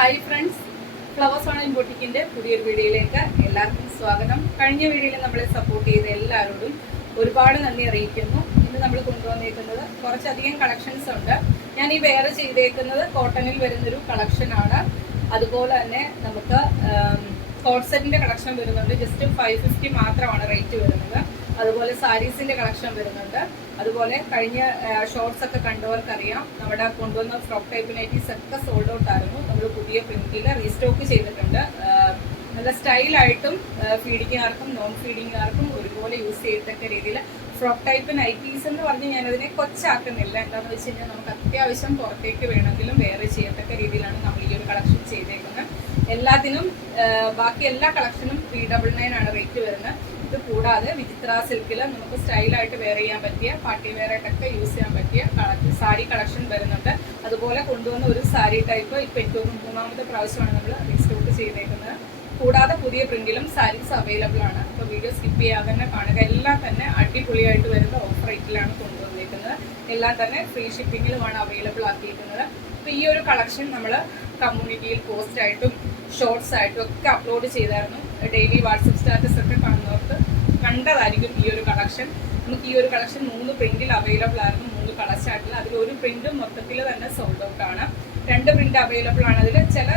Hi friends. Flowers online ബോട്ടിക്കിന്റെ പുതിയൊരു വീഡിയോയിലേക്ക് എല്ലാവർക്കും സ്വാഗതം. കഴിഞ്ഞ വീഡിയോയിൽ നമ്മളെ സപ്പോർട്ട് ചെയ്ത എല്ലാവരോടും ഒരുപാട് നന്ദി അറിയിക്കുന്നു. ഇന്ന് നമ്മൾ കൊണ്ടുവന്നേക്കുന്നത് കുറച്ചധികം കളക്ഷൻസ് ഉണ്ട്. ഞാൻ ഈ വേറെ ചെയ്തേക്കുന്നത് കോട്ടണിൽ വരുന്നൊരു കളക്ഷനാണ് അതുപോലെ തന്നെ നമുക്ക് കോട്ട് സെറ്റിന്റെ കളക്ഷൻ വരുന്നുണ്ട്. ജസ്റ്റ് ഫൈവ് ഫിഫ്റ്റി മാത്രമാണ് റേറ്റ് വരുന്നത്. അതുപോലെ സാരീസിന്റെ കളക്ഷൻ വരുന്നുണ്ട്. അതുപോലെ കഴിഞ്ഞ ഷോർട്സ് ഒക്കെ കണ്ടവർക്കറിയാം. നമ്മുടെ കൊണ്ടുവന്ന ഫ്രോക്ക് ടൈപ്പ് നൈറ്റീസ് ഒക്കെ സോൾഡ് ഔട്ട് ആയിരുന്നു. നമ്മൾ പുതിയ പ്രിന്റിൽ റീസ്റ്റോക്ക് ചെയ്തിട്ടുണ്ട്. നല്ല സ്റ്റൈലായിട്ടും ഫീഡിങ്ങുകാർക്കും നോൺ ഫീഡിങ്ങുകാർക്കും ഒരുപോലെ യൂസ് ചെയ്യത്തക്ക രീതിയിൽ ഫ്രോക്ക് ടൈപ്പ് നൈറ്റീസ് എന്ന് പറഞ്ഞ് ഞാനതിനെ കൊച്ചാക്കുന്നില്ല. എന്താണെന്ന് വെച്ച് കഴിഞ്ഞാൽ നമുക്ക് അത്യാവശ്യം പുറത്തേക്ക് വേണമെങ്കിലും വേറെ ചെയ്യത്തക്ക രീതിയിലാണ് നമ്മൾ ഈ ഒരു കളക്ഷൻ ചെയ്തേക്കുന്നത്. എല്ലാത്തിനും ബാക്കി എല്ലാ കളക്ഷനും ത്രീ ഡബിൾ നയൻ ആണ് റേറ്റ് വരുന്നത്. ഇത് കൂടാതെ വിചിത്ര സിൽക്കിൽ നമുക്ക് സ്റ്റൈലായിട്ട് വെയർ ചെയ്യാൻ പറ്റിയ പാർട്ടി വെയർ ആയിട്ടൊക്കെ യൂസ് ചെയ്യാൻ പറ്റിയ സാരി കളക്ഷൻ വരുന്നുണ്ട്. അതുപോലെ കൊണ്ടുവന്ന ഒരു സാരി ടൈപ്പ് ഇപ്പം ഏറ്റവും മൂന്നാമത്തെ പ്രാവശ്യമാണ് നമ്മൾ എക്സ്പോർട്ട് ചെയ്തേക്കുന്നത്. കൂടാതെ പുതിയ പ്രിന്റിലും സാരീസ് അവൈലബിൾ ആണ്. അപ്പോൾ വീഡിയോ സ്കിപ്പ് ചെയ്യാതെ തന്നെ കാണുക. എല്ലാം തന്നെ അടിപൊളിയായിട്ട് വരുന്ന ഓഫർ റേറ്റിലാണ് കൊണ്ടുവന്നിരിക്കുന്നത് എല്ലാം തന്നെ ഫ്രീ ഷിപ്പിങ്ങിലുമാണ് അവൈലബിൾ ആക്കിയിരിക്കുന്നത് അപ്പോൾ ഈ ഒരു കളക്ഷൻ നമ്മൾ കമ്മ്യൂണിറ്റിയിൽ പോസ്റ്റ് ആയിട്ടും ഷോർട്സ് ആയിട്ടും ഒക്കെ അപ്ലോഡ് ചെയ്തായിരുന്നു. ഡെയിലി വാട്സപ്പ് സ്റ്റാറ്റസ് ഒക്കെ കാണുന്നവർക്ക് കണ്ടതായിരിക്കും ഈ ഒരു കളക്ഷൻ നമുക്ക് ഈ ഒരു കളക്ഷൻ മൂന്ന് പ്രിന്റിൽ അവൈലബിൾ ആയിരുന്നു മൂന്ന് കളർ ചാർട്ടിൽ അതിൽ ഒരു പ്രിന്റ് മൊത്തത്തിൽ തന്നെ സോൾഡ് ഔട്ട് ആണ്. രണ്ട് പ്രിന്റ് അവൈലബിൾ ആണ്. അതിൽ ചില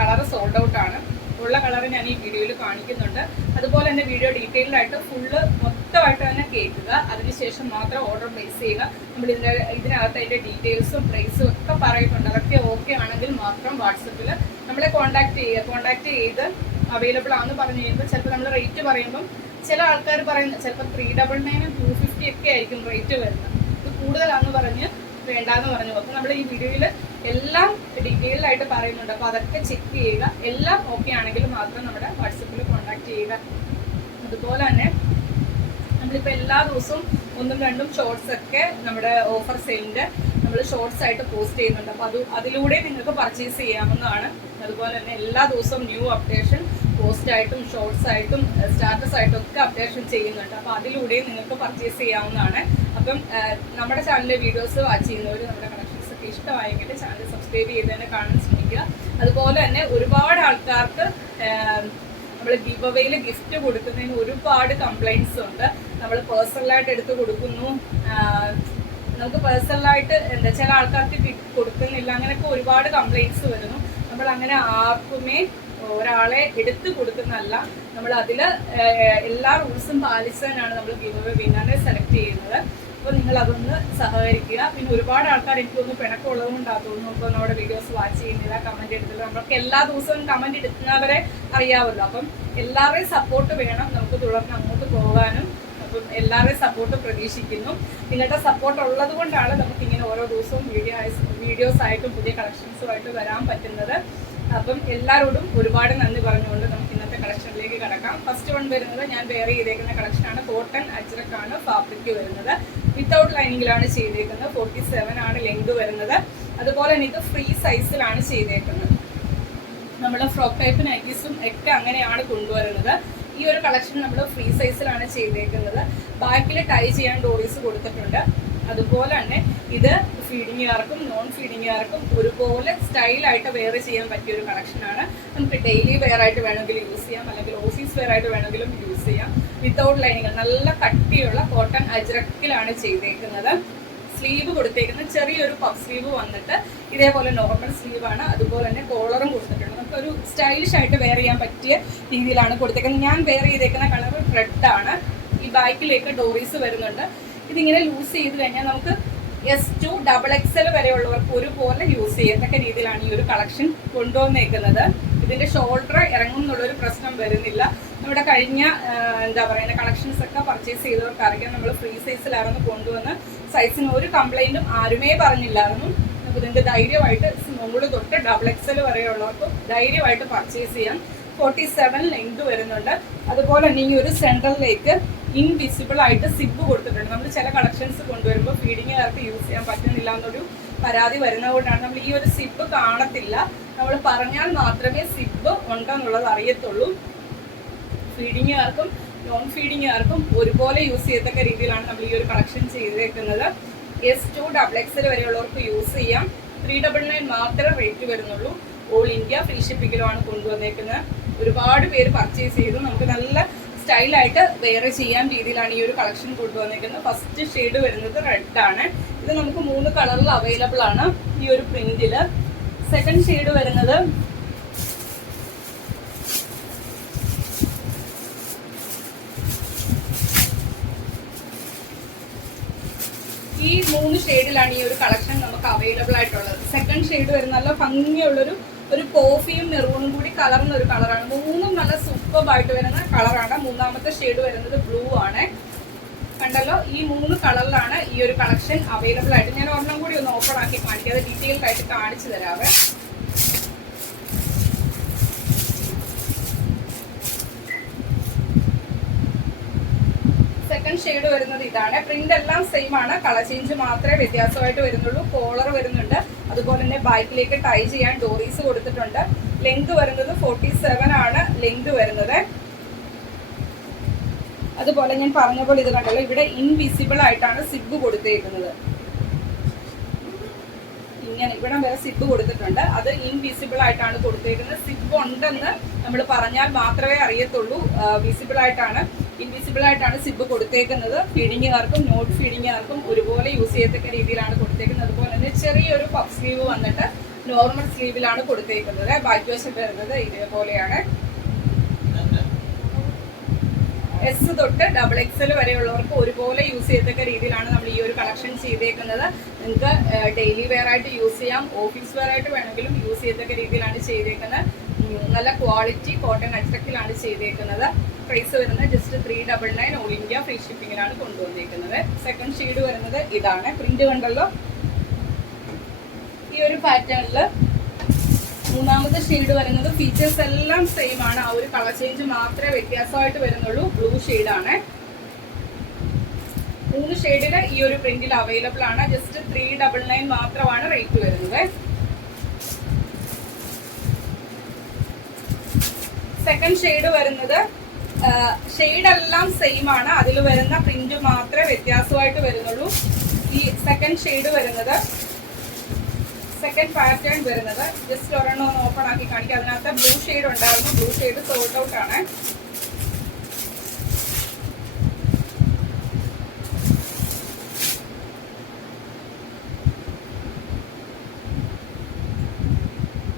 കളർ സോൾഡ് ഔട്ട് ആണ്. ഉള്ള കളർ ഞാൻ ഈ വീഡിയോയിൽ കാണിക്കുന്നുണ്ട്. അതുപോലെ തന്നെ വീഡിയോ ഡീറ്റെയിൽഡ് ആയിട്ട് ഫുള്ള് മൊത്തമായിട്ട് തന്നെ കേൾക്കുക. അതിനുശേഷം മാത്രം ഓർഡർ പ്ലേസ് ചെയ്യുക. നമ്മൾ ഇതിന്റെ ഇതിനകത്ത് അതിന്റെ ഡീറ്റെയിൽസും പ്രൈസും ഒക്കെ പറയുന്നുണ്ട്. അതൊക്കെ ഓക്കെ ആണെങ്കിൽ മാത്രം വാട്സപ്പിൽ നമ്മളെ കോണ്ടാക്ട് ചെയ്യുക. കോണ്ടാക്ട് ചെയ്ത് അവൈലബിൾ ആണെന്ന് പറഞ്ഞു കഴിയുമ്പോൾ ചിലപ്പോൾ നമ്മൾ റേറ്റ് പറയുമ്പം ചില ആൾക്കാർ പറയുന്ന ചിലപ്പോൾ ത്രീ ഡബിൾ നയനും ടു ഫിഫ്റ്റി ഒക്കെ ആയിരിക്കും റേറ്റ് വരുന്നത്. ഇത് കൂടുതലാണെന്ന് പറഞ്ഞ് വേണ്ടാന്ന് പറഞ്ഞു. അപ്പോൾ നമ്മൾ ഈ വീഡിയോയിൽ എല്ലാം ഡീറ്റെയിൽഡായിട്ട് പറയുന്നുണ്ട്. അപ്പോൾ അതൊക്കെ ചെക്ക് ചെയ്യുക. എല്ലാം ഓക്കെ ആണെങ്കിൽ മാത്രം നമ്മുടെ വാട്സപ്പിൽ കോണ്ടാക്ട് ചെയ്യുക. അതുപോലെ തന്നെ നമ്മളിപ്പോൾ എല്ലാ ദിവസവും ഒന്നും രണ്ടും ഷോർട്സ് ഒക്കെ നമ്മുടെ ഓഫർ സെയിലിന്റെ നമ്മൾ ഷോർട്സ് ആയിട്ട് പോസ്റ്റ് ചെയ്യുന്നുണ്ട്. അപ്പോൾ അത് അതിലൂടെ നിങ്ങൾക്ക് പർച്ചേസ് ചെയ്യാവുന്നതാണ്. അതുപോലെ തന്നെ എല്ലാ ദിവസവും ന്യൂ അപ്ഡേഷൻ പോസ്റ്റ് ആയിട്ടും ഷോർട്സ് ആയിട്ടും സ്റ്റാറ്റസ് ആയിട്ടും ഒക്കെ അപ്ഡേഷൻ ചെയ്യുന്നുണ്ട്. അപ്പോൾ അതിലൂടെയും നിങ്ങൾക്ക് പർച്ചേസ് ചെയ്യാവുന്നതാണ്. അപ്പം നമ്മുടെ ചാനലിലെ വീഡിയോസ് വാച്ച് ചെയ്യുന്നവർ നമ്മുടെ കളക്ഷൻസ് ഒക്കെ ഇഷ്ടമായെങ്കിൽ ചാനൽ സബ്സ്ക്രൈബ് ചെയ്ത് തന്നെ കാണാൻ ശ്രമിക്കുക. അതുപോലെ തന്നെ ഒരുപാട് ആൾക്കാർക്ക് നമ്മൾ ഗിവ് ഗിഫ്റ്റ് കൊടുക്കുന്നതിന് ഒരുപാട് കംപ്ലൈന്റ്സ് ഉണ്ട്. നമ്മൾ പേഴ്സണലായിട്ട് എടുത്ത് കൊടുക്കുന്നു. നമുക്ക് പേഴ്സണലായിട്ട് എന്താ ചില ആൾക്കാർക്ക് കൊടുക്കുന്നില്ല. അങ്ങനെയൊക്കെ ഒരുപാട് കംപ്ലൈന്റ്സ് വരുന്നു. നമ്മൾ അങ്ങനെ ആർക്കുമേ ഒരാളെ എടുത്തു കൊടുക്കുന്നതല്ല. നമ്മൾ അതിൽ എല്ലാ റൂൾസും പാലിച്ചതിനാണ് നമ്മൾ ഗീവ് അവേ വിന്നറിനെ സെലക്ട് ചെയ്യുന്നത്. അപ്പോൾ നിങ്ങൾ അതൊന്ന് സഹകരിക്കുക. പിന്നെ ഒരുപാട് ആൾക്കാർ എനിക്ക് തോന്നുന്നു പിണക്കമുള്ളത് കൊണ്ടാകുന്നു ഇപ്പോൾ നമ്മുടെ വീഡിയോസ് വാച്ച് ചെയ്യുന്നില്ല കമന്റ് എടുത്തില്ല. നമ്മൾക്ക് എല്ലാ ദിവസവും കമന്റ് എടുക്കുന്നവരെ അറിയാമല്ലോ അപ്പം എല്ലാവരുടെയും സപ്പോർട്ട് വേണം. നമുക്ക് തുടർന്ന് അങ്ങോട്ട് പോകാനും. അപ്പം എല്ലാവരുടെയും സപ്പോർട്ട് പ്രതീക്ഷിക്കുന്നു. നിങ്ങളുടെ സപ്പോർട്ട് ഉള്ളത് കൊണ്ടാണ് നമുക്ക് ഇങ്ങനെ ഓരോ ദിവസവും വീഡിയോ വീഡിയോസ് ആയിട്ടും പുതിയ കളക്ഷൻസുമായിട്ട് വരാൻ പറ്റുന്നത്. അപ്പം എല്ലാവരോടും ഒരുപാട് നന്ദി പറഞ്ഞുകൊണ്ട് നമുക്ക് ഇന്നത്തെ കളക്ഷനിലേക്ക് കിടക്കാം. ഫസ്റ്റ് വൺ വരുന്നത് ഞാൻ വേറെ ചെയ്തേക്കുന്ന കളക്ഷനാണ് കോട്ടൺ അജ്രക്കാണ് ഫാബ്രിക് വരുന്നത്. വിത്തൗട്ട് ലൈനിങ്ങിലാണ് ചെയ്തേക്കുന്നത്. ഫോർട്ടി സെവൻ ആണ് ലെങ്ത് വരുന്നത്. അതുപോലെ തന്നെ ഇത് ഫ്രീ സൈസിലാണ് ചെയ്തേക്കുന്നത്. നമ്മൾ ഫ്രോക്ക് ടൈപ്പ് നൈറ്റീസും ഒക്കെ അങ്ങനെയാണ് കൊണ്ടുവരുന്നത്. ഈ ഒരു കളക്ഷൻ നമ്മൾ ഫ്രീ സൈസിലാണ് ചെയ്തേക്കുന്നത്. ബാക്കിൽ ടൈ ചെയ്യാൻ ഡോറീസ് കൊടുത്തിട്ടുണ്ട്. അതുപോലെ തന്നെ ഇത് ഫീഡിങ്ങുകാർക്കും നോൺ ഫീഡിങ്ങുകാർക്കും ഒരുപോലെ സ്റ്റൈലായിട്ട് വെയർ ചെയ്യാൻ പറ്റിയ ഒരു കളക്ഷനാണ് നമുക്ക് ഡെയിലി വെയർ ആയിട്ട് വേണമെങ്കിൽ യൂസ് ചെയ്യാം. അല്ലെങ്കിൽ ഓഫീസ് വെയർ ആയിട്ട് വേണമെങ്കിലും യൂസ് ചെയ്യാം. വിത്തൗട്ട് ലൈനിങ് നല്ല കട്ടിയുള്ള കോട്ടൺ അജ്രക്കിലാണ് ചെയ്തേക്കുന്നത്. സ്ലീവ് കൊടുത്തേക്കുന്നത്. ചെറിയൊരു പഫ് സ്ലീവ് വന്നിട്ട് ഇതേപോലെ നോർമൽ സ്ലീവാണ് അതുപോലെ തന്നെ കോളറും കൊടുത്തിട്ടുണ്ട്. നമുക്ക് ഒരു സ്റ്റൈലിഷ് ആയിട്ട് വെയർ ചെയ്യാൻ പറ്റിയ രീതിയിലാണ് കൊടുത്തേക്കുന്നത്. ഞാൻ വെയർ ചെയ്തേക്കുന്ന കളർ റെഡ് ആണ്. ഈ ബാക്കിലേക്ക് ഡോറീസ് വരുന്നുണ്ട്. ഇതിങ്ങനെ ലൂസ് ചെയ്ത് കഴിഞ്ഞാൽ നമുക്ക് S to double X L വരെയുള്ളവർക്ക് ഒരുപോലെ യൂസ് ചെയ്യത്തക്ക രീതിയിലാണ് ഈ ഒരു കളക്ഷൻ കൊണ്ടുവന്നേക്കുന്നത്. ഇതിന്റെ ഷോൾഡർ ഇറങ്ങും എന്നുള്ളൊരു പ്രശ്നം വരുന്നില്ല. നമ്മുടെ കഴിഞ്ഞ എന്താ പറയുന്ന കളക്ഷൻസ് ഒക്കെ പർച്ചേസ് ചെയ്തവർക്ക് അറിയാം നമ്മൾ ഫ്രീ സൈസിലായിരുന്നു കൊണ്ടുവന്ന് സൈസിന് ഒരു കംപ്ലൈന്റും ആരുമേ പറഞ്ഞില്ലായിരുന്നു. നമുക്ക് ഇതിന്റെ ധൈര്യമായിട്ട് സ്മോൾ തൊട്ട് ഡബിൾ എക്സൽ വരെയുള്ളവർക്ക് ധൈര്യമായിട്ട് പർച്ചേസ് ചെയ്യാം. ഫോർട്ടി സെവൻ ലെങ്ത് വരുന്നുണ്ട്. അതുപോലെ തന്നെ ഈ ഒരു സെൻട്രലിലേക്ക് ഇൻവിസിബിൾ ആയിട്ട് സിബ് കൊടുത്തിട്ടുണ്ട്. നമ്മൾ ചില കളക്ഷൻസ് കൊണ്ടുവരുമ്പോൾ ഫീഡിങ്ങുകാർക്ക് യൂസ് ചെയ്യാൻ പറ്റുന്നില്ല എന്നൊരു പരാതി വരുന്നതുകൊണ്ടാണ് നമ്മൾ ഈ ഒരു സിബ് കാണത്തില്ല. നമ്മൾ പറഞ്ഞാൽ മാത്രമേ സിബ് ഉണ്ടെന്നുള്ളത് അറിയത്തുള്ളൂ. ഫീഡിങ്ങുകാർക്കും നോൺ ഫീഡിങ്ങുകാർക്കും ഒരുപോലെ യൂസ് ചെയ്യത്തക്ക രീതിയിലാണ് നമ്മൾ ഈ ഒരു കളക്ഷൻ ചെയ്തേക്കുന്നത്. എസ് ടു ഡബിൾ എക്സൽ വരെയുള്ളവർക്ക് യൂസ് ചെയ്യാം. ത്രീ ഡബിൾ നയൻ മാത്രമേ റേറ്റ് വരുന്നുള്ളൂ. ഓൾ ഇന്ത്യ ഫ്രീ ഷിപ്പിങ്ങിലുമാണ് കൊണ്ടുവന്നേക്കുന്നത്. ഒരുപാട് പേര് പർച്ചേസ് ചെയ്തു. നമുക്ക് നല്ല സ്റ്റൈലായിട്ട് വേറെ ചെയ്യാൻ രീതിയിലാണ് ഈ ഒരു കളക്ഷൻ കൊണ്ടുവന്നിരിക്കുന്നത് ഫസ്റ്റ് ഷെയ്ഡ് വരുന്നത് റെഡ് ആണ്. ഇത് നമുക്ക് മൂന്ന് കളറിൽ അവൈലബിൾ ആണ് ഈ ഒരു പ്രിന്റിൽ സെക്കൻഡ് ഷെയ്ഡ് വരുന്നത് ഈ മൂന്ന് ഷെയ്ഡിലാണ് ഈ ഒരു കളക്ഷൻ നമുക്ക് അവൈലബിൾ ആയിട്ടുള്ളത്. സെക്കൻഡ് ഷെയ്ഡ് വരുന്ന നല്ല ഭംഗിയുള്ളൊരു ഒരു കോഫിയും മെറൂണും കൂടി കലർന്ന ഒരു കളറാണ് മൂന്നും നല്ല സൂപ്പർബായിട്ട് വരുന്ന കളറാണ് മൂന്നാമത്തെ ഷെയ്ഡ് വരുന്നത് ബ്ലൂ ആണ്. കണ്ടല്ലോ? ഈ മൂന്ന് കളറിലാണ് ഈ ഒരു കളക്ഷൻ അവൈലബിൾ ആയിട്ട്. ഞാൻ ഒരെണ്ണം കൂടി ഒന്ന് ഓപ്പൺ ആക്കി കാണിക്കാം. അത് ആയിട്ട് കാണിച്ചു തരാവേ. സെക്കൻഡ് ഷെയ്ഡ് വരുന്നത് ഇതാണ്. പ്രിന്റ് എല്ലാം സെയിം ആണ്. കളർ ചേഞ്ച് മാത്രമേ വ്യത്യാസമായിട്ട് വരുന്നുള്ളൂ. കോളർ വരുന്നുണ്ട്. അതുപോലെ തന്നെ ബൈക്കിലേക്ക് ടൈ ചെയ്യാൻ ഡോറീസ് കൊടുത്തിട്ടുണ്ട്. ലെങ്ത് വരുന്നത് ഫോർട്ടി സെവൻ ആണ് ലെങ്ത് വരുന്നത്. അതുപോലെ ഞാൻ പറഞ്ഞ പോലെ ഇത് കണ്ടല്ലോ ഇവിടെ ഇൻവിസിബിൾ ആയിട്ടാണ് സിബ് കൊടുത്തേക്കുന്നത്. ഇങ്ങനെ ഇവിടെ വരെ സിബ് കൊടുത്തിട്ടുണ്ട്. അത് ഇൻവിസിബിൾ ആയിട്ടാണ് കൊടുത്തേക്കുന്നത്. സിബ് ഉണ്ടെന്ന് നമ്മൾ പറഞ്ഞാൽ മാത്രമേ അറിയത്തുള്ളൂ. വിസിബിൾ ആയിട്ടാണ്. ഇൻവിസിബിൾ ആയിട്ടാണ് സിബ് കൊടുത്തേക്കുന്നത്. ഫീഡിങ്ങുകാർക്കും നോട്ട് ഫീഡിങ്ങുകാർക്കും ഒരുപോലെ യൂസ് ചെയ്യത്തക്ക രീതിയിലാണ് കൊടുത്തേക്കുന്നത്. അതുപോലെ തന്നെ ചെറിയൊരു പഫ് സ്ലീവ് വന്നിട്ട് നോർമൽ സ്ലീവിലാണ് കൊടുത്തേക്കുന്നത്. ബാക്കിവശം വരുന്നത് ഇതേപോലെയാണ്. എസ് തൊട്ട് ഡബിൾ എക്സൽ വരെയുള്ളവർക്ക് ഒരുപോലെ യൂസ് ചെയ്തൊക്കെ രീതിയിലാണ് നമ്മൾ ഈ ഒരു കളക്ഷൻ ചെയ്തേക്കുന്നത്. നിങ്ങൾക്ക് ഡെയിലി വെയർ ആയിട്ട് യൂസ് ചെയ്യാം ഓഫീസ് വെയർ ആയിട്ട് വേണമെങ്കിലും യൂസ് ചെയ്തൊക്കെ രീതിയിലാണ് ചെയ്തേക്കുന്നത്. നല്ല ക്വാളിറ്റി കോട്ടൺ അച്ചക്കിലാണ് ചെയ്തേക്കുന്നത്. പ്രൈസ് വരുന്നത് just three double nine all India free ഷിപ്പിങ്ങിലാണ് കൊണ്ടുവന്നിരിക്കുന്നത് സെക്കൻഡ് ഷെയ്ഡ് വരുന്നത് ഇതാണ്. പ്രിന്റ് കണ്ടല്ലോ? ഈ ഒരു പാറ്റേണിൽ മൂന്നാമത്തെ ഷെയ്ഡ് വരുന്നത് ഫീച്ചേഴ്സ് എല്ലാം സെയിം ആണ്. ആ ഒരു കളർ ചേഞ്ച് മാത്രമേ വ്യത്യാസമായിട്ട് വരുന്നുള്ളൂ. ബ്ലൂ ആണ്. മൂന്ന് ഷെയ്ഡിൽ ഈ ഒരു പ്രിന്റിൽ അവൈലബിൾ ആണ്. ജസ്റ്റ് ത്രീ ഡബിൾ നയൻ മാത്രമാണ് റേറ്റ് വരുന്നത്. സെക്കൻഡ് ഷെയ്ഡ് വരുന്നത് എല്ലാം സെയിം ആണ്. അതിൽ വരുന്ന പ്രിന്റ് മാത്രമേ വ്യത്യാസമായിട്ട് വരുന്നുള്ളൂ. ഈ സെക്കൻഡ് ഷെയ്ഡ് വരുന്നത് സെക്കൻഡ് പാറ്റേൺ വരുന്നത്. ജസ്റ്റ് ഒരെണ്ണം ഒന്ന് ഓപ്പൺ ആക്കി കാണിക്കാം. അതിനകത്ത് ബ്ലൂ ഷെയ്ഡ് ഉണ്ടായിരുന്നു. ബ്ലൂ ഷെയ്ഡ് സോൾഡ് ഔട്ട് ആണ്.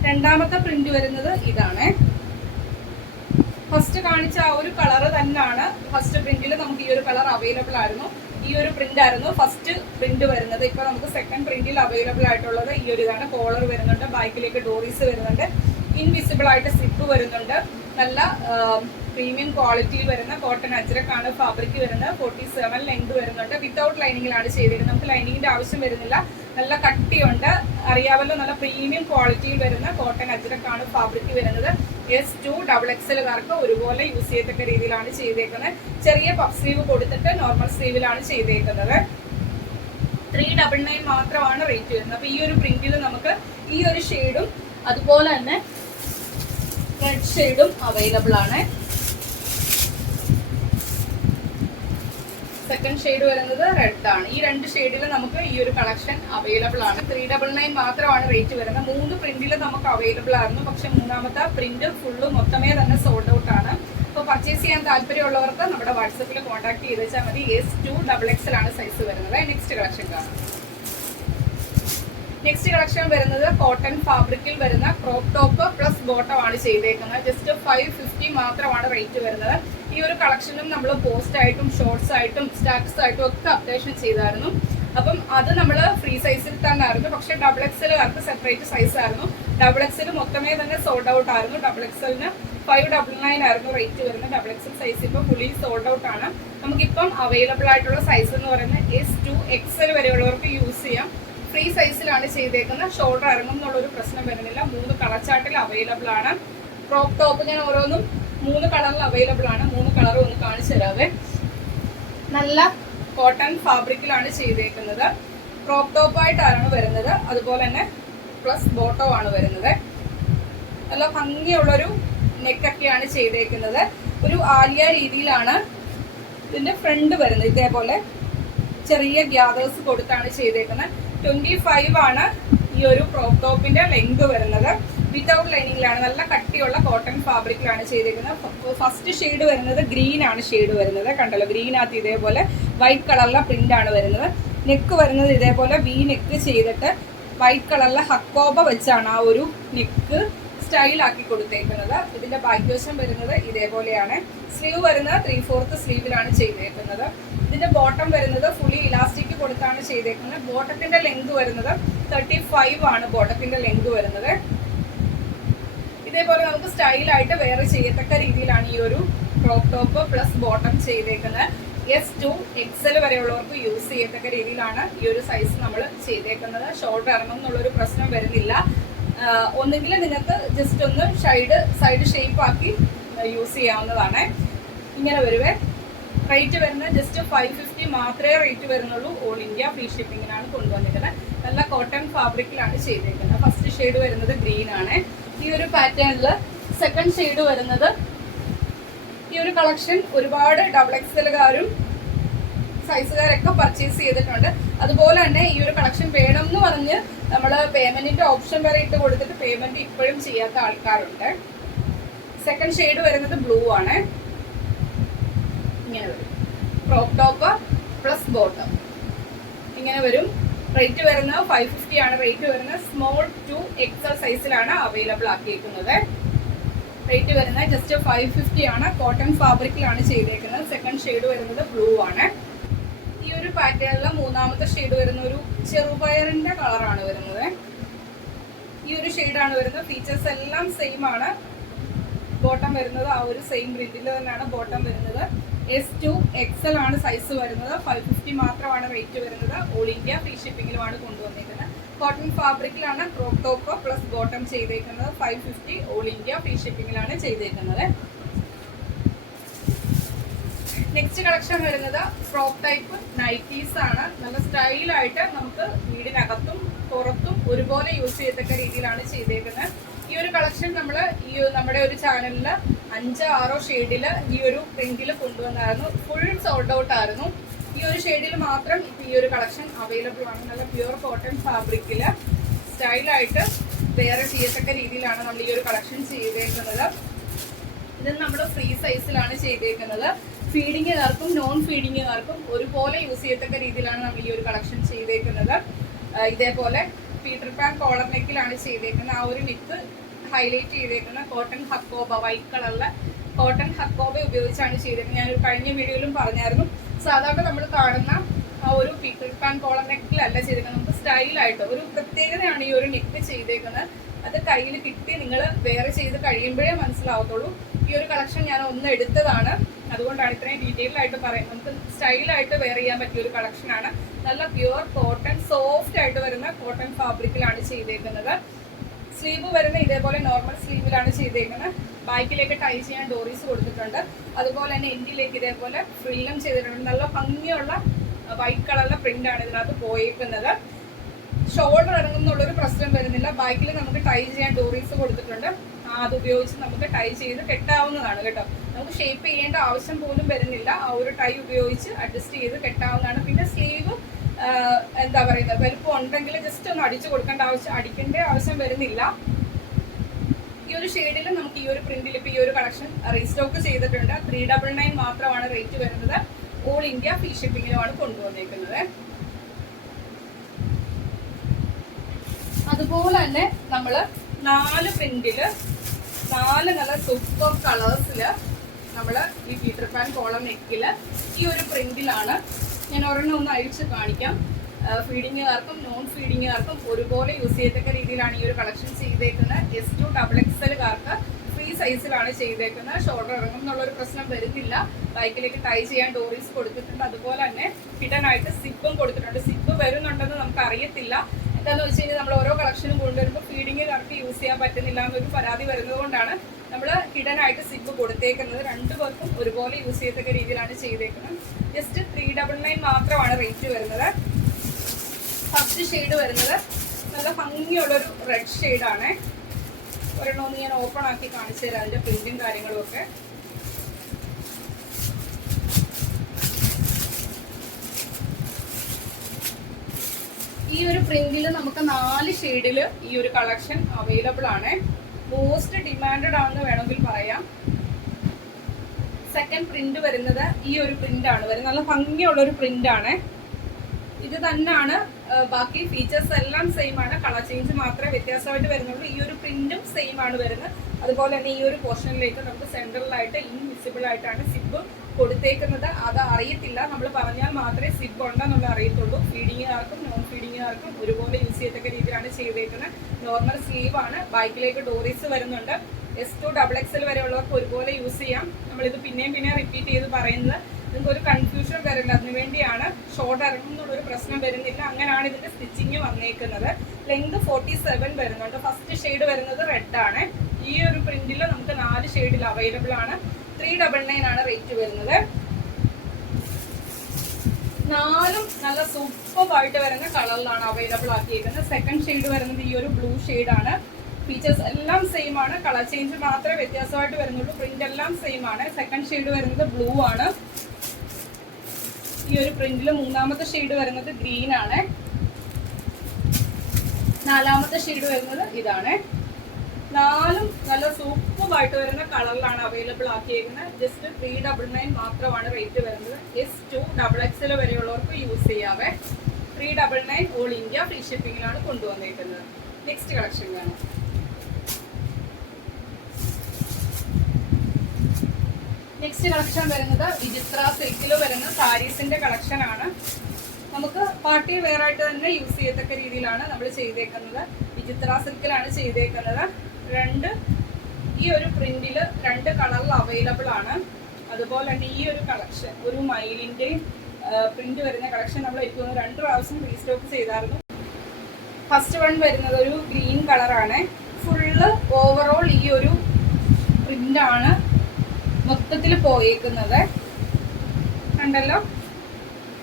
രണ്ടാമത്തെ പ്രിന്റ് വരുന്നത് ഇതാണ്. കാണിച്ച ആ ഒരു കളർ തന്നെയാണ് ഫസ്റ്റ് പ്രിന്റിൽ നമുക്ക് ഈ ഒരു കളർ അവൈലബിൾ ആയിരുന്നു. ഈ ഒരു പ്രിന്റ് ആയിരുന്നു ഫസ്റ്റ് പ്രിന്റ് വരുന്നത്. ഇപ്പൊ നമുക്ക് സെക്കൻഡ് പ്രിന്റിൽ അവൈലബിൾ ആയിട്ടുള്ളത് ഈ ഒരു ഇതാണ്. കോളർ വരുന്നുണ്ട് ബാക്കിലേക്ക് ഡോറീസ് വരുന്നുണ്ട് ഇൻവിസിബിൾ ആയിട്ട് സിപ്പ് വരുന്നുണ്ട്. നല്ല പ്രീമിയം ക്വാളിറ്റിയിൽ വരുന്ന കോട്ടൺ അജ്രക്കാണ് ഫാബ്രിക് വരുന്നത്. ഫോർട്ടി സെവൻ ലെങ്ത് വരുന്നുണ്ട് വിത്തൗട്ട് ലൈനിങ്ങിലാണ് ചെയ്തിരുന്നത് നമുക്ക് ലൈനിങ്ങിന്റെ ആവശ്യം വരുന്നില്ല. നല്ല കട്ടിയുണ്ട്. അറിയാമല്ലോ നല്ല പ്രീമിയം ക്വാളിറ്റിയിൽ വരുന്ന കോട്ടൺ അജ്രക്കാണ് ഫാബ്രിക് വരുന്നത്. എസ് ടു ഡബിൾ എക്സലുകാർക്ക് ഒരുപോലെ യൂസ് ചെയ്യത്തക്ക രീതിയിലാണ് ചെയ്തേക്കുന്നത്. ചെറിയ പഫ് സ്ലീവ് കൊടുത്തിട്ട് നോർമൽ സ്ലീവിലാണ് ചെയ്തേക്കുന്നത്. ത്രീ ഡബിൾ നയൻ മാത്രമാണ് റേറ്റ് വരുന്നത്. അപ്പൊ ഈ ഒരു പ്രിന്റിൽ നമുക്ക് ഈ ഒരു ഷെയ്ഡും അതുപോലെ തന്നെ റെഡ് ഷെയ്ഡും അവൈലബിൾ ആണ്. സെക്കൻഡ് ഷെയ്ഡ് വരുന്നത് റെഡ് ആണ്. ഈ രണ്ട് ഷെയ്ഡിൽ നമുക്ക് ഈ ഒരു കളക്ഷൻ അവൈലബിൾ ആണ്. ത്രീ ഡബിൾ നയൻ മാത്രമാണ് റേറ്റ് വരുന്നത്. മൂന്ന് പ്രിന്റിൽ നമുക്ക് അവൈലബിൾ ആയിരുന്നു. പക്ഷെ മൂന്നാമത്തെ പ്രിന്റ് ഫുള്ള് മൊത്തമേ തന്നെ സോൾഡ് ഔട്ട് ആണ്. അപ്പോൾ പർച്ചേസ് ചെയ്യാൻ താല്പര്യമുള്ളവർക്ക് നമ്മുടെ വാട്സപ്പിൽ കോൺടാക്ട് ചെയ്ത് വെച്ചാൽ മതി. എസ് ടു ഡബിൾ എക്സൽ ആണ് സൈസ് വരുന്നത്. നെക്സ്റ്റ് കളക്ഷൻ കാണാം. നെക്സ്റ്റ് കളക്ഷൻ വരുന്നത് കോട്ടൺ ഫാബ്രിക്കിൽ വരുന്ന ക്രോപ്പ് ടോപ്പ് പ്ലസ് ബോട്ടം ആണ് ചെയ്തേക്കുന്നത്. ജസ്റ്റ് ഫൈവ് ഫിഫ്റ്റി മാത്രമാണ് റേറ്റ് വരുന്നത്. ഈ ഒരു കളക്ഷനും നമ്മൾ പോസ്റ്റ് ആയിട്ടും ഷോർട്സ് ആയിട്ടും സ്റ്റാറ്റസ് ആയിട്ടും ഒക്കെ അപ്ഡേഷൻ ചെയ്തായിരുന്നു. അപ്പം അത് നമ്മൾ ഫ്രീ സൈസിൽ തന്നെ ആയിരുന്നു. പക്ഷെ ഡബിൾ എക്സൽ കാർക്ക് സെപ്പറേറ്റ് സൈസ് ആയിരുന്നു. ഡബിൾ എക്സൽ മൊത്തമേ തന്നെ സോൾഡ് ഔട്ട് ആയിരുന്നു. ഡബിൾ എക്സലിന് ഫൈവ് ഡബിൾ നയൻ ആയിരുന്നു റേറ്റ് വരുന്നത്. ഡബിൾ എക്സൽ സൈസ് ഇപ്പോൾ ഫുള്ളി സോൾഡ് ഔട്ട് ആണ്. നമുക്കിപ്പം അവൈലബിൾ ആയിട്ടുള്ള സൈസ് എന്ന് പറയുന്നത് എസ് ടു എക്സൽ വരെയുള്ളവർക്ക് യൂസ് ചെയ്യാം. ഫ്രീ സൈസിലാണ് ചെയ്തേക്കുന്നത്. ഷോൾഡർ ഇറങ്ങും എന്നുള്ളൊരു പ്രശ്നം വരുന്നില്ല. മൂന്ന് കളർ ചാർട്ടിൽ അവൈലബിൾ ആണ്. ക്രോപ്പ് ടോപ്പ് ഞാൻ ഓരോന്നും മൂന്ന് കളറിൽ അവൈലബിൾ ആണ്. മൂന്ന് കളറും ഒന്ന് കാണിച്ചു തരാവേ. നല്ല കോട്ടൺ ഫാബ്രിക്കിലാണ് ചെയ്തേക്കുന്നത്. ക്രോപ്പ് ടോപ്പായിട്ടാണ് വരുന്നത്. അതുപോലെ തന്നെ പ്ലസ് ബോട്ടോ ആണ് വരുന്നത്. നല്ല ഭംഗിയുള്ളൊരു നെക്കൊക്കെയാണ് ചെയ്തേക്കുന്നത്. ഒരു ആലിയ രീതിയിലാണ് ഇതിന്റെ ഫ്രണ്ട് വരുന്നത്. ഇതേപോലെ ചെറിയ ഗ്യാദേഴ്സ് കൊടുത്താണ് ചെയ്തേക്കുന്നത്. ട്വന്റി ഫൈവ് ആണ് ഈ ഒരു ക്രോപ്പ് ടോപ്പിന്റെ ലെങ്ത് വരുന്നത്. വിത്തൗട്ട് ലൈനിങ്ങിലാണ് നല്ല കട്ടിയുള്ള കോട്ടൺ ഫാബ്രിക്കിലാണ് ചെയ്തിരിക്കുന്നത്. ഫസ്റ്റ് ഷെയ്ഡ് വരുന്നത് ഗ്രീൻ ആണ് ഷെയ്ഡ് വരുന്നത്. കണ്ടല്ലോ ഗ്രീനകത്ത് ഇതേപോലെ വൈറ്റ് കളറിലെ പ്രിന്റ് ആണ് വരുന്നത്. നെക്ക് വരുന്നത് ഇതേപോലെ വി നെക്ക് ചെയ്തിട്ട് വൈറ്റ് കളറിലെ ഹക്കോബ വെച്ചാണ് ആ ഒരു നെക്ക് സ്റ്റൈൽ ആക്കി കൊടുത്തേക്കുന്നത്. ഇതിന്റെ ബാക്ക് വശം വരുന്നത് ഇതേപോലെയാണ്. സ്ലീവ് വരുന്നത് ത്രീ ഫോർത്ത് സ്ലീവിലാണ് ചെയ്തേക്കുന്നത്. ഇതിന്റെ ബോട്ടം വരുന്നത് ഫുള്ളി ഇലാസ്റ്റിക് കൊടുത്താണ് ചെയ്തേക്കുന്നത്. ബോട്ടത്തിന്റെ ലെങ്ത് വരുന്നത് തേർട്ടി ഫൈവ് ആണ് ബോട്ടത്തിന്റെ ലെങ്ത് വരുന്നത്. ഇതേപോലെ നമുക്ക് സ്റ്റൈലായിട്ട് വേറെ ചെയ്യത്തക്ക രീതിയിലാണ് ഈ ഒരു ക്രോപ്പ് ടോപ്പ് പ്ലസ് ബോട്ടം ചെയ്തേക്കുന്നത്. എസ് ടു എക്സൽ വരെയുള്ളവർക്ക് യൂസ് ചെയ്യത്തക്ക രീതിയിലാണ് ഈ ഒരു സൈസ് നമ്മൾ ചെയ്തേക്കുന്നത്. ഷോൾഡർ ഇറങ്ങും എന്നുള്ളൊരു പ്രശ്നം വരുന്നില്ല. ഒന്നുകിൽ നിങ്ങൾക്ക് ജസ്റ്റ് ഒന്ന് സൈഡ് സൈഡ് ഷേപ്പ് ആക്കി യൂസ് ചെയ്യാവുന്നതാണ്. ഇങ്ങനെ വരുവേ. റേറ്റ് വരുന്നത് ജസ്റ്റ് ഫൈവ് ഫിഫ്റ്റി മാത്രമേ റേറ്റ് വരുന്നുള്ളൂ. ഓൾ ഇന്ത്യ ഫ്രീ ഷിപ്പിങ്ങിനാണ് കൊണ്ടുവന്നിരിക്കുന്നത്. നല്ല കോട്ടൺ ഫാബ്രിക്കിലാണ് ചെയ്തിരിക്കുന്നത് ഫസ്റ്റ് ഷെയ്ഡ് വരുന്നത് ഗ്രീൻ ആണ്. ഈ ഒരു പാറ്റേണിൽ സെക്കൻഡ് ഷെയ്ഡ് വരുന്നത് ഈ ഒരു കളക്ഷൻ ഒരുപാട് ഡബിൾ എക്സലുകാരും സൈസുകാരൊക്കെ പർച്ചേസ് ചെയ്തിട്ടുണ്ട്. അതുപോലെ തന്നെ ഈ ഒരു കളക്ഷൻ വേണം എന്ന് പറഞ്ഞ് നമ്മൾ പേയ്മെന്റിന്റെ ഓപ്ഷൻ വരെ ഇട്ട് കൊടുത്തിട്ട് പേയ്മെന്റ് ഇപ്പോഴും ചെയ്യാത്ത ആൾക്കാരുണ്ട്. സെക്കൻഡ് ഷെയ്ഡ് വരുന്നത് ബ്ലൂ ആണ്. ഇങ്ങനെ വരും. ക്രോപ്പ് ടോപ്പ് പ്ലസ് ബോട്ടം ഇങ്ങനെ വരും. റേറ്റ് വരുന്നത് ഫൈവ് ഫിഫ്റ്റി ആണ്. റേറ്റ് വരുന്നത് സ്മോൾ ടു എക്സൽ സൈസിലാണ് അവൈലബിൾ ആക്കിയിരിക്കുന്നത് റേറ്റ് വരുന്നത് ജസ്റ്റ് ഫൈവ് ഫിഫ്റ്റി ആണ്. കോട്ടൺ ഫാബ്രിക്കിലാണ് ചെയ്തേക്കുന്നത്. സെക്കൻഡ് ഷെയ്ഡ് വരുന്നത് ബ്ലൂ ആണ്. ഈ ഒരു പാറ്റേണിലെ മൂന്നാമത്തെ ഷെയ്ഡ് വരുന്ന ഒരു ചെറുപയറിന്റെ കളറാണ് വരുന്നത്. ഈ ഒരു ഷെയ്ഡാണ് വരുന്നത്. ഫീച്ചേഴ്സ് എല്ലാം സെയിം ആണ്. ബോട്ടം വരുന്നത് ആ ഒരു സെയിം പ്രിന്റിൽ തന്നെയാണ് ബോട്ടം വരുന്നത്. എസ് ടു എക്സൽ ആണ് സൈസ് വരുന്നത്. ഫൈവ് ഫിഫ്റ്റി മാത്രമാണ് റേറ്റ് വരുന്നത്. ഓൾ ഇന്ത്യ ഫ്രീ ഷിപ്പിങ്ങിലുമാണ് കൊണ്ടുവന്നിരിക്കുന്നത് കോട്ടൺ ഫാബ്രിക്കിലാണ് ക്രോപ്പ് ടോപ്പ് പ്ലസ് ബോട്ടം ചെയ്തേക്കുന്നത്. Five fifty all India free ഷിപ്പിങ്ങിലാണ് ചെയ്തേക്കുന്നത്. നെക്സ്റ്റ് കളക്ഷൻ വരുന്നത് ഫ്രോക്ക് ടൈപ്പ് നൈറ്റീസ് ആണ്. നല്ല സ്റ്റൈലായിട്ട് നമുക്ക് വീടിനകത്തും പുറത്തും ഒരുപോലെ യൂസ് ചെയ്യത്തക്ക രീതിയിലാണ് ചെയ്തേക്കുന്നത്. ഈ ഒരു കളക്ഷൻ നമ്മൾ ഈ നമ്മുടെ ഒരു ചാനലിൽ അഞ്ചോ ആറോ ഷെയ്ഡിൽ ഈ ഒരു പ്രിന്റിൽ കൊണ്ടുവന്നായിരുന്നു. ഫുൾ സോൾഡ് ഔട്ട് ആയിരുന്നു. ഈ ഒരു ഷെയ്ഡിൽ മാത്രം ഇപ്പൊ ഈ ഒരു കളക്ഷൻ അവൈലബിൾ ആണ്. നല്ല പ്യുവർ കോട്ടൺ ഫാബ്രിക്കിൽ സ്റ്റൈലായിട്ട് വേറെ ചെയ്യത്തക്ക രീതിയിലാണ് നമ്മൾ ഈ ഒരു കളക്ഷൻ ചെയ്തേക്കുന്നത്. ഇത് നമ്മൾ ഫ്രീ സൈസിലാണ് ചെയ്തേക്കുന്നത്. ഫീഡിങ്ങുകാർക്കും നോൺ ഫീഡിങ്ങുകാർക്കും ഒരുപോലെ യൂസ് ചെയ്യത്തക്ക രീതിയിലാണ് നമ്മൾ ഈ ഒരു കളക്ഷൻ ചെയ്തേക്കുന്നത്. ഇതേപോലെ പീറ്റർ പാൻ കോളർ നെക്കിലാണ് ചെയ്തേക്കുന്നത്. ആ ഒരു നെക്ക് ഹൈലൈറ്റ് ചെയ്തേക്കുന്ന കോട്ടൺ ഹക്കോബ വൈറ്റ് കളറിലെ കോട്ടൺ ഹക്കോബ ഉപയോഗിച്ചാണ് ചെയ്തത്. ഞാൻ കഴിഞ്ഞ വീഡിയോയിലും പറഞ്ഞായിരുന്നു. സാധാരണ നമ്മൾ കാണുന്ന ആ ഒരു പീറ്റർ പാൻ കോളർ നെക്കിലല്ല ചെയ്തേക്കുന്നത്. നമുക്ക് സ്റ്റൈലായിട്ട് ഒരു പ്രത്യേകതയാണ് ഈ ഒരു നെക്ക് ചെയ്തേക്കുന്നത്. അത് കയ്യിൽ കിട്ടി നിങ്ങൾ വേറെ ചെയ്ത് കഴിയുമ്പോഴേ മനസ്സിലാവത്തുള്ളൂ. ഈ ഒരു കളക്ഷൻ ഞാൻ ഒന്ന് എടുത്തതാണ്. അതുകൊണ്ടാണ് ഇത്രയും ഡീറ്റെയിൽ ആയിട്ട് പറയുന്നത്. നമുക്ക് സ്റ്റൈലായിട്ട് വെയർ ചെയ്യാൻ പറ്റിയ ഒരു കളക്ഷനാണ് നല്ല പ്യുവർ കോട്ടൺ സോഫ്റ്റ് ആയിട്ട് വരുന്ന കോട്ടൺ ഫാബ്രിക്കിലാണ് ചെയ്തേക്കുന്നത്. സ്ലീവ് വരുന്ന ഇതേപോലെ നോർമൽ സ്ലീവിലാണ് ചെയ്തേക്കുന്നത്. ബാക്കിലേക്ക് ടൈ ചെയ്യാൻ ഡോറീസ് കൊടുത്തിട്ടുണ്ട്. അതുപോലെ തന്നെ എൻഡിലേക്ക് ഇതേപോലെ ഫ്രില്ലും ചെയ്തിട്ടുണ്ട്. നല്ല ഭംഗിയുള്ള വൈറ്റ് കളറിലെ പ്രിന്റ് ആണ് ഇതിനകത്ത് പോയിരിക്കുന്നത് ഷോൾഡർ ഇറങ്ങുന്നുള്ളൊരു പ്രശ്നം വരുന്നില്ല. ബാക്കിൽ നമുക്ക് ടൈ ചെയ്യാൻ ഡോറീസ് കൊടുത്തിട്ടുണ്ട്. അത് ഉപയോഗിച്ച് നമുക്ക് ടൈ ചെയ്ത് കെട്ടാവുന്നതാണ് കേട്ടോ. നമുക്ക് ഷേപ്പ് ചെയ്യേണ്ട ആവശ്യം പോലും വരുന്നില്ല. ആ ഒരു ടൈ ഉപയോഗിച്ച് അഡ്ജസ്റ്റ് ചെയ്ത് കെട്ടാവുന്നതാണ്. പിന്നെ സ്ലീവ് എന്താ പറയുന്നത് വലുപ്പം ഉണ്ടെങ്കിൽ ജസ്റ്റ് ഒന്ന് അടിച്ചു കൊടുക്കേണ്ട ആവശ്യം അടിക്കേണ്ട ആവശ്യം വരുന്നില്ല. ഈ ഒരു ഷെയ്ഡിൽ നമുക്ക് ഈ ഒരു പ്രിന്റിൽ ഇപ്പൊ ഈ ഒരു കളക്ഷൻ റീസ്റ്റോക്ക് ചെയ്തിട്ടുണ്ട്. ത്രീ ഡബിൾ നയൻ മാത്രമാണ് റേറ്റ് വരുന്നത്. ഓൾ ഇന്ത്യ ഫ്രീ ഷിപ്പിങ്ങിലുമാണ് കൊണ്ടുവന്നേക്കുന്നത്. അതുപോലെ തന്നെ നമ്മൾ നാല് പ്രിന്റിൽ നാല് നല്ല സൂപ്പർ കളേഴ്സിൽ നമ്മൾ ഈ പീറ്റർ പാൻ കോളം നെക്കിൽ ഈ ഒരു പ്രിന്റിലാണ് ഞാൻ ഒരെണ്ണം ഒന്ന് അഴിച്ച് കാണിക്കാം. ഫീഡിങ്ങുകാർക്കും നോൺ ഫീഡിങ്ങുകാർക്കും ഒരുപോലെ യൂസ് ചെയ്യത്തക്ക രീതിയിലാണ് ഈ ഒരു കളക്ഷൻ ചെയ്തേക്കുന്നത്. എസ് ടു ഡബിൾ എക്സലുകാർക്ക് ഫ്രീ സൈസിലാണ് ചെയ്തേക്കുന്നത്. ഷോൾഡർ ഇറങ്ങും എന്നുള്ളൊരു പ്രശ്നം വരുന്നില്ല. ബൈക്കിലേക്ക് ടൈ ചെയ്യാൻ ഡോറീസ് കൊടുത്തിട്ടുണ്ട്. അതുപോലെ തന്നെ ആയിട്ട് സിപ്പും കൊടുത്തിട്ടുണ്ട്. സിപ്പ് വരുന്നുണ്ടെന്ന് നമുക്ക് അറിയത്തില്ല എന്താന്ന് വെച്ച് കഴിഞ്ഞാൽ നമ്മൾ ഓരോ കളക്ഷനും കൊണ്ടുവരുമ്പോൾ ഫീഡിങ്ങുകാർക്ക് യൂസ് ചെയ്യാൻ പറ്റുന്നില്ല എന്നൊരു പരാതി വരുന്നത് കൊണ്ടാണ് നമ്മൾ ഹിഡൻ ആയിട്ട് സിപ്പ് കൊടുത്തേക്കുന്നത്. രണ്ടുപേർക്കും ഒരുപോലെ യൂസ് ചെയ്യത്തക്ക രീതിയിലാണ് ചെയ്തേക്കുന്നത്. ജസ്റ്റ് ത്രീ ഡബിൾ നയൻ മാത്രമാണ് റേറ്റ് വരുന്നത്. ഫസ്റ്റ് ഷെയ്ഡ് വരുന്നത്. നല്ല ഭംഗിയുള്ളൊരു റെഡ് ഷെയ്ഡാണ് ഒരെണ്ണം ഞാൻ ഓപ്പൺ ആക്കി കാണിച്ചു തരാം. അതിന്റെ പ്രിന്റും കാര്യങ്ങളും ഒക്കെ. ഈ ഒരു പ്രിന്റിൽ നമുക്ക് നാല് ഷെയ്ഡിൽ ഈ ഒരു കളക്ഷൻ അവൈലബിൾ ആണ്. മോസ്റ്റ് ഡിമാൻഡഡ് ആണെന്ന് വേണമെങ്കിൽ പറയാം. സെക്കൻഡ് പ്രിന്റ് വരുന്നത് ഈ ഒരു പ്രിന്റ് ആണ്. വരുന്നത് നല്ല ഭംഗിയുള്ള ഒരു പ്രിന്റ് ആണ്. ഇത് തന്നെയാണ് ബാക്കി ഫീച്ചേഴ്സ് എല്ലാം സെയിം ആണ്. കളർ ചേഞ്ച് മാത്രമേ വ്യത്യാസമായിട്ട് വരുന്നുള്ളൂ. ഈ ഒരു പ്രിന്റും സെയിം ആണ് വരുന്നത്. അതുപോലെ തന്നെ ഈ ഒരു പോർഷനിലേക്ക് നമുക്ക് സെൻട്രലായിട്ട് ഇൻവിസിബിൾ ആയിട്ടാണ് സിബ് കൊടുത്തേക്കുന്നത് അത് അറിയത്തില്ല. നമ്മൾ പറഞ്ഞാൽ മാത്രമേ സിബ് ഉണ്ടെന്നുള്ള അറിയത്തുള്ളൂ. ഫീഡിങ്ങുകാർക്കും നോൺ ഫീഡിങ്ങുകാർക്കും ഒരുപോലെ യൂസ് ചെയ്യത്തക്ക രീതിയിലാണ് ചെയ്തേക്കുന്നത്. നോർമൽ സ്ലീവ് ആണ്. ബൈക്കിലേക്ക് ഡോറീസ് വരുന്നുണ്ട്. എസ് ടു ഡബിൾ എക്സൽ വരെയുള്ളവർക്ക് ഒരുപോലെ യൂസ് ചെയ്യാം. നമ്മളിത് പിന്നെയും പിന്നെയും റിപ്പീറ്റ് ചെയ്ത് പറയുന്നത്. നിങ്ങൾക്ക് ഒരു കൺഫ്യൂഷൻ വരില്ല അതിനുവേണ്ടിയാണ് ഷോർട്ട് ഇറങ്ങും എന്നുള്ളൊരു പ്രശ്നം വരുന്നില്ല. അങ്ങനെയാണ് ഇതിന്റെ സ്റ്റിച്ചിങ് വന്നേക്കുന്നത്. ലെങ്ത് ഫോർട്ടി സെവൻ വരുന്നുണ്ട്. ഫസ്റ്റ് ഷെയ്ഡ് വരുന്നത് റെഡ് ആണ്. ഈ ഒരു പ്രിന്റിൽ നമുക്ക് നാല് ഷെയ്ഡിൽ അവൈലബിൾ ആണ്. ത്രീ ഡബിൾ നയൻ ആണ് റേറ്റ് വരുന്നത്. നാലും നല്ല സൂപ്പർ ആയിട്ട് വരുന്ന കളറിലാണ് അവൈലബിൾ ആക്കിയിരിക്കുന്നത് സെക്കൻഡ് ഷെയ്ഡ് വരുന്നത് ഈ ഒരു ബ്ലൂ ആണ്. ഫീച്ചേഴ്സ് എല്ലാം സെയിം ആണ്. കളർ ചേഞ്ച് മാത്രമേ വ്യത്യാസമായിട്ട് വരുന്നുള്ളൂ. പ്രിന്റ് എല്ലാം സെയിം ആണ്. സെക്കൻഡ് ഷെയ്ഡ് വരുന്നത് ബ്ലൂ ആണ്. ഈ ഒരു പ്രിന്റിൽ മൂന്നാമത്തെ ഷെയ്ഡ് വരുന്നത് ഗ്രീൻ ആണ്. നാലാമത്തെ ഷെയ്ഡ് വരുന്നത് ഇതാണ്. നാലും നല്ല സൂപ്പറായിട്ട് വരുന്ന കളറിലാണ് അവൈലബിൾ ആക്കിയിരിക്കുന്നത് ജസ്റ്റ് ത്രീ ഡബിൾ നയൻ മാത്രമാണ് റേറ്റ് വരുന്നത്. എസ് ടു ഡബിൾ എക്സൽ വരെയുള്ളവർക്ക് use ചെയ്യാവേ. Three double nine all India free ഷിപ്പിങ്ങിലാണ് കൊണ്ടുവന്നിരിക്കുന്നത് നെക്സ്റ്റ് കളക്ഷൻ കാണാം. നെക്സ്റ്റ് കളക്ഷൻ വരുന്നത് വിചിത്ര സിൽക്കിൽ വരുന്ന സാരീസിന്റെ കളക്ഷൻ ആണ്. നമുക്ക് പാർട്ടി വെയർ ആയിട്ട് തന്നെ യൂസ് ചെയ്യത്തക്ക രീതിയിലാണ് നമ്മൾ ചെയ്തേക്കുന്നത്. വിചിത്ര സിൽക്കിലാണ് ചെയ്തേക്കുന്നത്. രണ്ട്. ഈ ഒരു പ്രിന്റിൽ രണ്ട് കളറിൽ അവൈലബിൾ ആണ്. അതുപോലെ തന്നെ ഈ ഒരു കളക്ഷൻ ഒരു മൈലിന്റെ പ്രിന്റ് വരുന്ന കളക്ഷൻ നമ്മൾ തോന്നുന്നു രണ്ട് പ്രാവശ്യം റീസ്റ്റോക്ക് ചെയ്തായിരുന്നു. ഫസ്റ്റ് വൺ വരുന്നത് ഒരു ഗ്രീൻ കളറാണ്. ഫുള്ള് ഓവറോൾ ഈ ഒരു പ്രിന്റ് ആണ് മൊത്തത്തിൽ പോയേക്കുന്നത്. കണ്ടല്ലോ?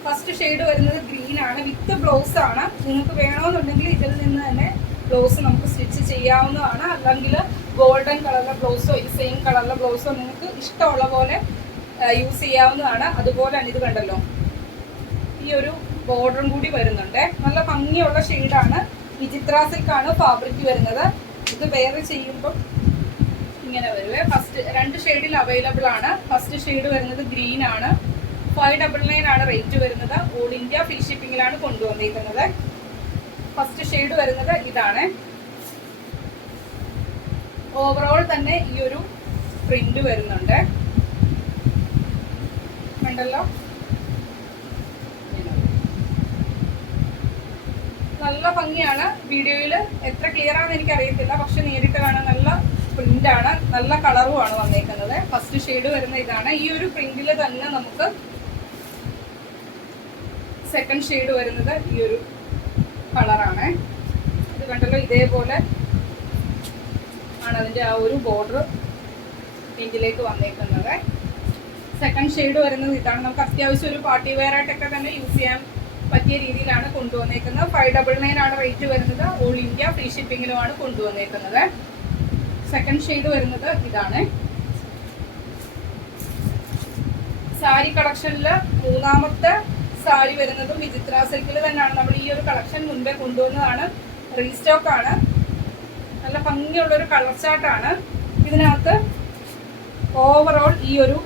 ഫസ്റ്റ് ഷെയ്ഡ് വരുന്നത് ഗ്രീൻ ആണ്. വിത്ത് ബ്ലൗസ് ആണ്. നിങ്ങൾക്ക് വേണമെന്നുണ്ടെങ്കിൽ ഇതിൽ നിന്ന് തന്നെ ബ്ലൗസ് നമുക്ക് സ്റ്റിച്ച് ചെയ്യാവുന്നതാണ്. അല്ലെങ്കിൽ ഗോൾഡൻ കളറിലെ ബ്ലൗസോ ഈ സെയിം കളറിലെ ബ്ലൗസോ നിങ്ങൾക്ക് ഇഷ്ടമുള്ള പോലെ യൂസ് ചെയ്യാവുന്നതാണ്. അതുപോലെ തന്നെ ഇത് കണ്ടല്ലോ. ഈ ഒരു ബോർഡറും കൂടി വരുന്നുണ്ട്. നല്ല ഭംഗിയുള്ള ഷെയ്ഡാണ് ഈ സിൽക്കാണ് ഫാബ്രിക് വരുന്നത്. ഇത് വേറെ ചെയ്യുമ്പോൾ ഇങ്ങനെ വരുവേ. ഫസ്റ്റ് രണ്ട് ഷെയ്ഡിൽ അവൈലബിൾ ആണ്. ഫസ്റ്റ് ഷെയ്ഡ് വരുന്നത് ഗ്രീൻ ആണ്. ഫൈവ് ഡബിൾ നയൻ ആണ് റേറ്റ് വരുന്നത്. ഓൾ ഇന്ത്യ ഫ്രീ ഷിപ്പിങ്ങിലാണ് കൊണ്ടുവന്നിരിക്കുന്നത് ഫസ്റ്റ് ഷെയ്ഡ് വരുന്നത് ഇതാണ്. ഓവറോൾ തന്നെ ഈ ഒരു പ്രിന്റ് വരുന്നുണ്ട്. കണ്ടല്ലോ? നല്ല ഭംഗിയാണ് വീഡിയോയിൽ എത്ര ക്ലിയർ ആണെന്ന് എനിക്ക് അറിയത്തില്ല പക്ഷെ നേരിട്ട് കാണാൻ നല്ല പ്രിന്റ് ആണ്. നല്ല കളറുമാണ് വന്നേക്കുന്നത്. ഫസ്റ്റ് ഷെയ്ഡ് വരുന്ന ഇതാണ്. ഈ ഒരു പ്രിന്റിൽ തന്നെ നമുക്ക് സെക്കൻഡ് ഷെയ്ഡ് വരുന്നത് ഈ ഒരു കളറാണ്. ഇത് കണ്ടല്ലോ ഇതേപോലെ ആണ് അതിന്റെ ആ ഒരു ബോർഡർ പിങ്കിലേക്ക് വന്നേക്കുന്നത്. സെക്കൻഡ് ഷെയ്ഡ് വരുന്നത് ഇതാണ്. നമുക്ക് അത്യാവശ്യം ഒരു പാർട്ടി വെയർ ആയിട്ടൊക്കെ തന്നെ യൂസ് ചെയ്യാൻ പറ്റിയ രീതിയിലാണ് കൊണ്ടുവന്നേക്കുന്നത്. ഫൈവ് ഡബിൾ നയൻ ആണ് റേറ്റ് വരുന്നത്. ഓൾ ഇന്ത്യ ഫ്രീ ഷിപ്പിംഗിലുമാണ് കൊണ്ടുവന്നേക്കുന്നത്. സെക്കൻഡ് ഷെയ്ഡ് വരുന്നത് ഇതാണ്. സാരി കളക്ഷനിൽ മൂന്നാമത്തെ സാരി വരുന്നതും വിചിത്ര സിൽക്കിൽ തന്നെയാണ്. നമ്മൾ ഈ ഒരു കളക്ഷൻ മുൻപേ കൊണ്ടുവന്നതാണ്. റീസ്റ്റോക്ക് ആണ്. നല്ല ഭംഗിയുള്ള ഒരു കളർ ചാർട്ടാണ് ഇതിനകത്ത് ഓവറോൾ ഈ ഒരു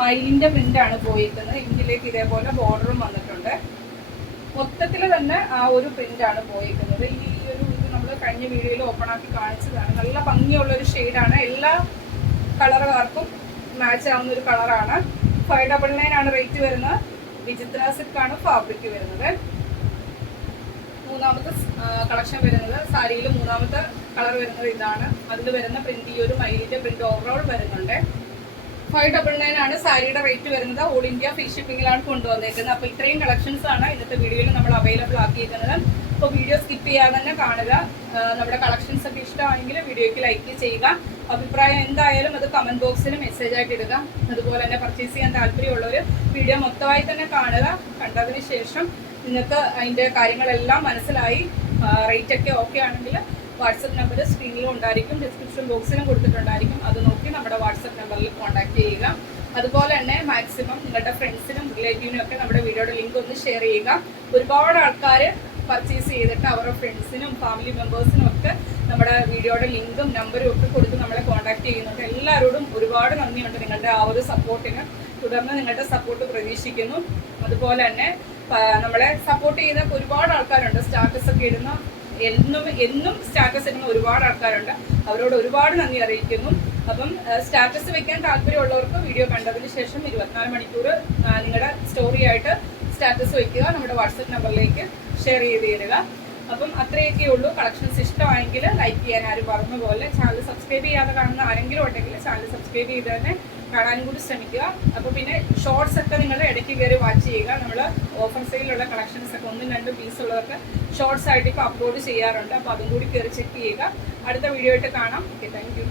മൈലിന്റെ പ്രിന്റ് ആണ് പോയിരിക്കുന്നത് ഇതിലേക്ക് ഇതേപോലെ ബോർഡറും വന്നിട്ടുണ്ട്. മൊത്തത്തിൽ തന്നെ ആ ഒരു പ്രിന്റ് ആണ് പോയിരിക്കുന്നത് ഈ ഒരു ഇത് നമ്മൾ കഴിഞ്ഞ വീഡിയോയിൽ ഓപ്പൺ ആക്കി കാണിച്ചതാണ്. നല്ല ഭംഗിയുള്ള ഒരു ഷെയ്ഡാണ് എല്ലാ കളറുകാർക്കും മാച്ച് ആവുന്ന ഒരു കളറാണ് ഫൈവ് ഡബിൾ നയൻ ആണ് റേറ്റ് വരുന്നത്. വിചിത്ര സിൽക്കാണ് ഫാബ്രിക് വരുന്നത്. മൂന്നാമത്തെ കളക്ഷൻ വരുന്നത് സാരിയിൽ മൂന്നാമത്തെ കളർ വരുന്നത് ഇതാണ്. അതിൽ വരുന്ന പ്രിന്റ് ഈ ഒരു മൈലിന്റെ പ്രിന്റ് ഓവറോൾ വരുന്നുണ്ട്. ഫൈവ് ഡബിൾ നയൻ ആണ് സാരിയുടെ റേറ്റ് വരുന്നത്. ഓൾ ഇന്ത്യ ഫ്രീ ഷിപ്പിംഗിലാണ് കൊണ്ടുവന്നേക്കുന്നത്. അപ്പോൾ ഇത്രയും കളക്ഷൻസ് ആണ് ഇന്നത്തെ വീഡിയോയിൽ നമ്മൾ അവൈലബിൾ ആക്കിയിരിക്കുന്നത്. അപ്പോൾ വീഡിയോ സ്കിപ്പ് ചെയ്യാതെ തന്നെ കാണുക. നമ്മുടെ കളക്ഷൻസ് ഒക്കെ ഇഷ്ടമാണെങ്കിൽ വീഡിയോയ്ക്ക് ലൈക്ക് ചെയ്യുക. അഭിപ്രായം എന്തായാലും അത് കമന്റ് ബോക്സിൽ മെസ്സേജ് ആയിട്ട് ഇടുക. അതുപോലെ തന്നെ പർച്ചേസ് ചെയ്യാൻ താല്പര്യമുള്ളവർ വീഡിയോ മൊത്തമായി തന്നെ കാണുക. കണ്ടതിന് ശേഷം നിങ്ങൾക്ക് അതിന്റെ കാര്യങ്ങളെല്ലാം മനസ്സിലായി. റേറ്റ് ഒക്കെ ഓക്കെ ആണെങ്കിൽ വാട്സപ്പ് നമ്പർ സ്ക്രീനിലും ഉണ്ടായിരിക്കും. ഡിസ്ക്രിപ്ഷൻ ബോക്സിലും കൊടുത്തിട്ടുണ്ടായിരിക്കും. അത് നോക്കി നമ്മുടെ വാട്സപ്പ് നമ്പറിൽ കോൺടാക്ട് ചെയ്യുക. അതുപോലെ തന്നെ മാക്സിമം നിങ്ങളുടെ ഫ്രണ്ട്സിനും റിലേറ്റീവിനും ഒക്കെ നമ്മുടെ വീഡിയോയുടെ ലിങ്ക് ഒന്ന് ഷെയർ ചെയ്യുക. ഒരുപാട് ആൾക്കാർ പർച്ചേസ് ചെയ്തിട്ട് അവരുടെ ഫ്രണ്ട്സിനും ഫാമിലി മെമ്പേഴ്സിനും ഒക്കെ നമ്മുടെ വീഡിയോയുടെ ലിങ്കും നമ്പറും ഒക്കെ കൊടുത്ത് നമ്മളെ കോൺടാക്ട് ചെയ്യുന്നുണ്ട്. എല്ലാവരോടും ഒരുപാട് നന്ദിയുണ്ട് നിങ്ങളുടെ ആ ഒരു സപ്പോർട്ടിന് തുടർന്ന് നിങ്ങളുടെ സപ്പോർട്ട് പ്രതീക്ഷിക്കുന്നു. അതുപോലെ തന്നെ നമ്മളെ സപ്പോർട്ട് ചെയ്യുന്ന ഒരുപാട് ആൾക്കാരുണ്ട്. സ്റ്റാറ്റസ് ഒക്കെ ഇടുന്ന എന്നും എന്നും സ്റ്റാറ്റസ് ഇടുന്ന ഒരുപാട് ആൾക്കാരുണ്ട്. അവരോട് ഒരുപാട് നന്ദി അറിയിക്കുന്നു. അപ്പം സ്റ്റാറ്റസ് വെക്കാൻ താല്പര്യമുള്ളവർക്ക് വീഡിയോ കണ്ടതിന് ശേഷം ഇരുപത്തിനാല് മണിക്കൂർ നിങ്ങളുടെ സ്റ്റോറി ആയിട്ട് സ്റ്റാറ്റസ് വയ്ക്കുക നമ്മുടെ വാട്സപ്പ് നമ്പറിലേക്ക് ഷെയർ ചെയ്ത് തരിക അപ്പം അത്രയൊക്കെ ഉള്ളൂ. കളക്ഷൻസ് ഇഷ്ടമായെങ്കിൽ ലൈക്ക് ചെയ്യാൻ ആരും പറഞ്ഞ പോലെ ചാനൽ സബ്സ്ക്രൈബ് ചെയ്യാതെ കാണുന്ന ആരെങ്കിലും ഉണ്ടെങ്കിൽ ചാനൽ സബ്സ്ക്രൈബ് ചെയ്ത് തന്നെ കാണാനും കൂടി ശ്രമിക്കുക. അപ്പോൾ പിന്നെ ഷോർട്സ് ഒക്കെ നിങ്ങൾ ഇടയ്ക്ക് കയറി വാച്ച് ചെയ്യുക. നമ്മൾ ഓഫർ സെയിലുള്ള കളക്ഷൻസ് ഒക്കെ ഒന്നും രണ്ടും പീസ് ഉള്ളതൊക്കെ ഷോർട്സ് ആയിട്ട് ഇപ്പോൾ അപ്ലോഡ് ചെയ്യാറുണ്ട്. അപ്പോൾ അതും കൂടി കയറി ചെക്ക് ചെയ്യുക. അടുത്ത വീഡിയോ ആയിട്ട് കാണാം. Okay thank